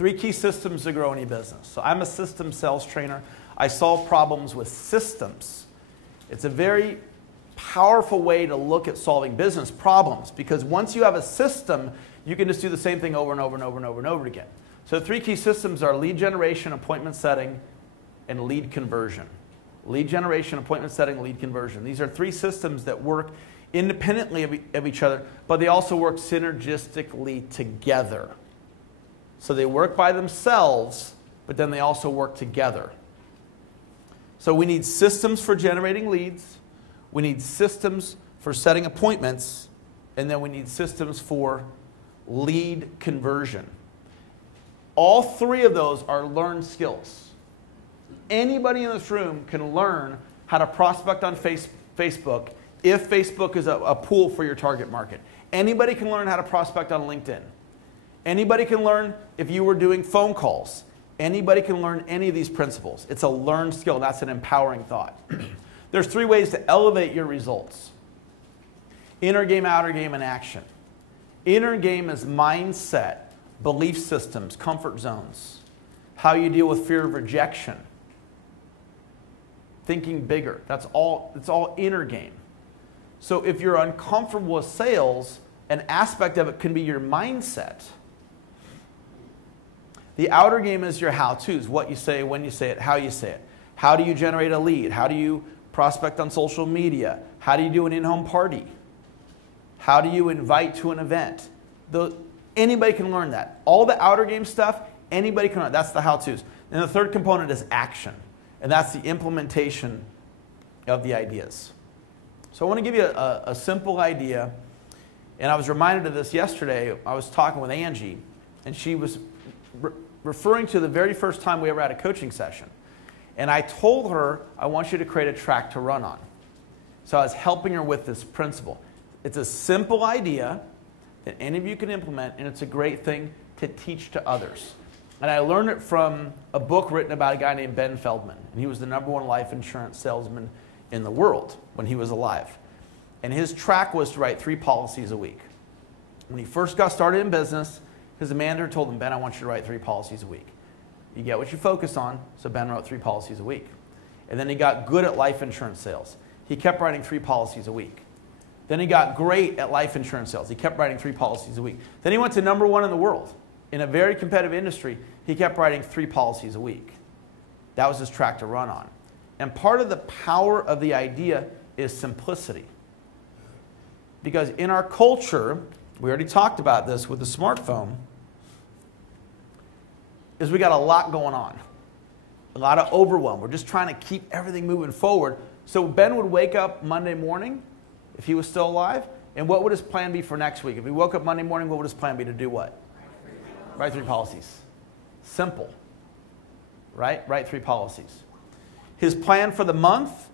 3 key systems to grow any business. So I'm a system sales trainer. I solve problems with systems. It's a very powerful way to look at solving business problems, because once you have a system, you can just do the same thing over and over and over and over and over again. So the 3 key systems are lead generation, appointment setting, and lead conversion. Lead generation, appointment setting, lead conversion. These are 3 systems that work independently of each other, but they also work synergistically together. So they work by themselves, but then they also work together. So we need systems for generating leads, we need systems for setting appointments, and then we need systems for lead conversion. All 3 of those are learned skills. Anybody in this room can learn how to prospect on Facebook if Facebook is a pool for your target market. Anybody can learn how to prospect on LinkedIn. Anybody can learn if you were doing phone calls. Anybody can learn any of these principles. It's a learned skill. That's an empowering thought. There's 3 ways to elevate your results. Inner game, outer game, and action. Inner game is mindset, belief systems, comfort zones, how you deal with fear of rejection, thinking bigger. It's all inner game. So if you're uncomfortable with sales, an aspect of it can be your mindset. The outer game is your how-tos, what you say, when you say it, how you say it. How do you generate a lead? How do you prospect on social media? How do you do an in-home party? How do you invite to an event? Anybody can learn that. All the outer game stuff, anybody can learn. That's the how-tos. And the third component is action. And that's the implementation of the ideas. So I want to give you a simple idea. And I was reminded of this yesterday. I was talking with Angie, and she was referring to the very first time we ever had a coaching session. And I told her, I want you to create a track to run on. So I was helping her with this principle. It's a simple idea that any of you can implement, and it's a great thing to teach to others. And I learned it from a book written about a guy named Ben Feldman. And he was the #1 life insurance salesman in the world when he was alive. And his track was to write 3 policies a week. When he first got started in business, his manager told him, Ben, I want you to write 3 policies a week. You get what you focus on, so Ben wrote 3 policies a week. And then he got good at life insurance sales. He kept writing 3 policies a week. Then he got great at life insurance sales. He kept writing 3 policies a week. Then he went to #1 in the world. In a very competitive industry, he kept writing 3 policies a week. That was his track to run on. And part of the power of the idea is simplicity. Because in our culture, we already talked about this with the smartphone, is we got a lot going on. A lot of overwhelm. We're just trying to keep everything moving forward. So Ben would wake up Monday morning, if he was still alive, and what would his plan be for next week? If he woke up Monday morning, what would his plan be to do what? Write 3 policies. Simple. Right? Write 3 policies. His plan for the month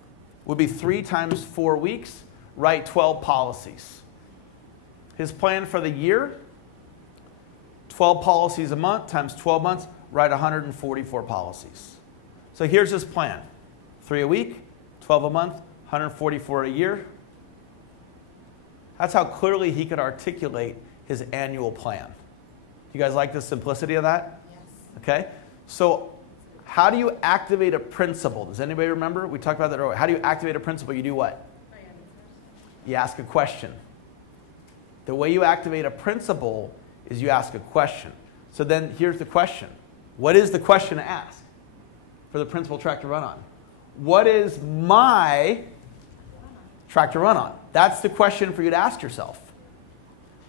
would be 3 times 4 weeks, write 12 policies. His plan for the year, 12 policies a month times 12 months, write 144 policies. So here's his plan. 3 a week, 12 a month, 144 a year. That's how clearly he could articulate his annual plan. You guys like the simplicity of that? Yes. Okay? So how do you activate a principle? Does anybody remember? We talked about that earlier. How do you activate a principle? You do what? You ask a question. The way you activate a principle is you ask a question. So then here's the question. What is the question to ask for the principal track to run on? What is my track to run on? That's the question for you to ask yourself.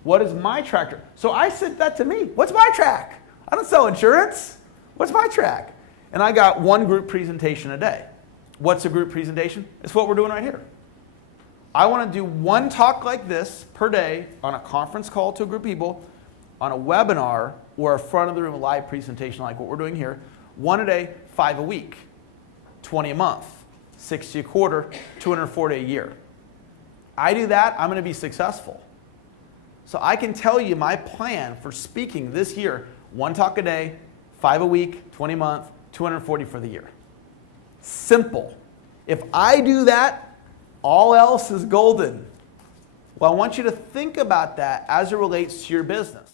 What is my track? So I said that to me. What's my track? I don't sell insurance. What's my track? And I got 1 group presentation a day. What's a group presentation? It's what we're doing right here. I want to do 1 talk like this per day on a conference call to a group of people, on a webinar, or a front of the room live presentation like what we're doing here. 1 a day, 5 a week, 20 a month, 60 a quarter, 240 a year. I do that, I'm going to be successful. So I can tell you my plan for speaking this year, 1 talk a day, 5 a week, 20 a month, 240 for the year. Simple. If I do that, all else is golden. Well, I want you to think about that as it relates to your business.